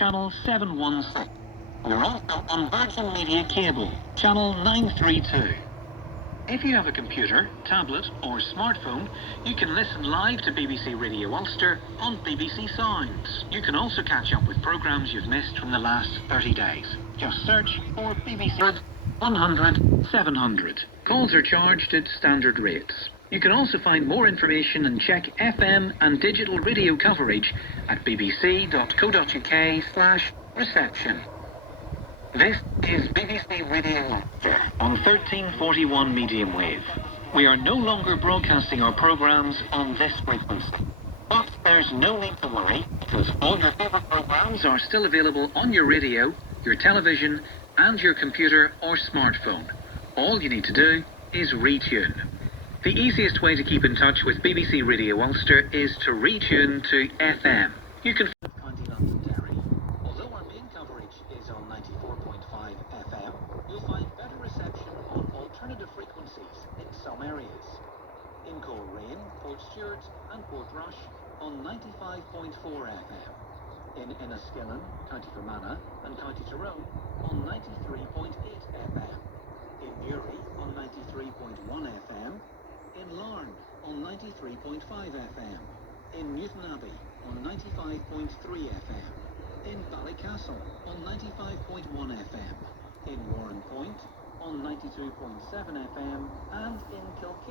channel 716. We're also on Virgin Media Cable, channel 932. If you have a computer, tablet or smartphone, you can listen live to BBC Radio Ulster on BBC Sounds. You can also catch up with programmes you've missed from the last 30 days. Just search for BBC 100 700. Calls are charged at standard rates. You can also find more information and check FM and digital radio coverage at bbc.co.uk/reception. This is BBC Radio Ulster on 1341 medium wave. We are no longer broadcasting our programmes on this frequency. But there's no need to worry, because all your favourite programmes are still available on your radio, your television and your computer or smartphone. All you need to do is retune. The easiest way to keep in touch with BBC Radio Ulster is to retune to FM. You can County Londonderry. Although our main coverage is on 94.5 FM, you'll find better reception on alternative frequencies in some areas. In Coleraine, Port Stewart and Portrush on 95.4 FM. In Enniskillen, County Fermanagh and County Tyrone on 93.8 FM. In Newry on 93.1 FM. In Larne on 93.5 FM. In Newtonabbey on 95.3 FM. In Ballycastle on 95.1 FM. In Warren Point on 92.7 FM and in Kilkee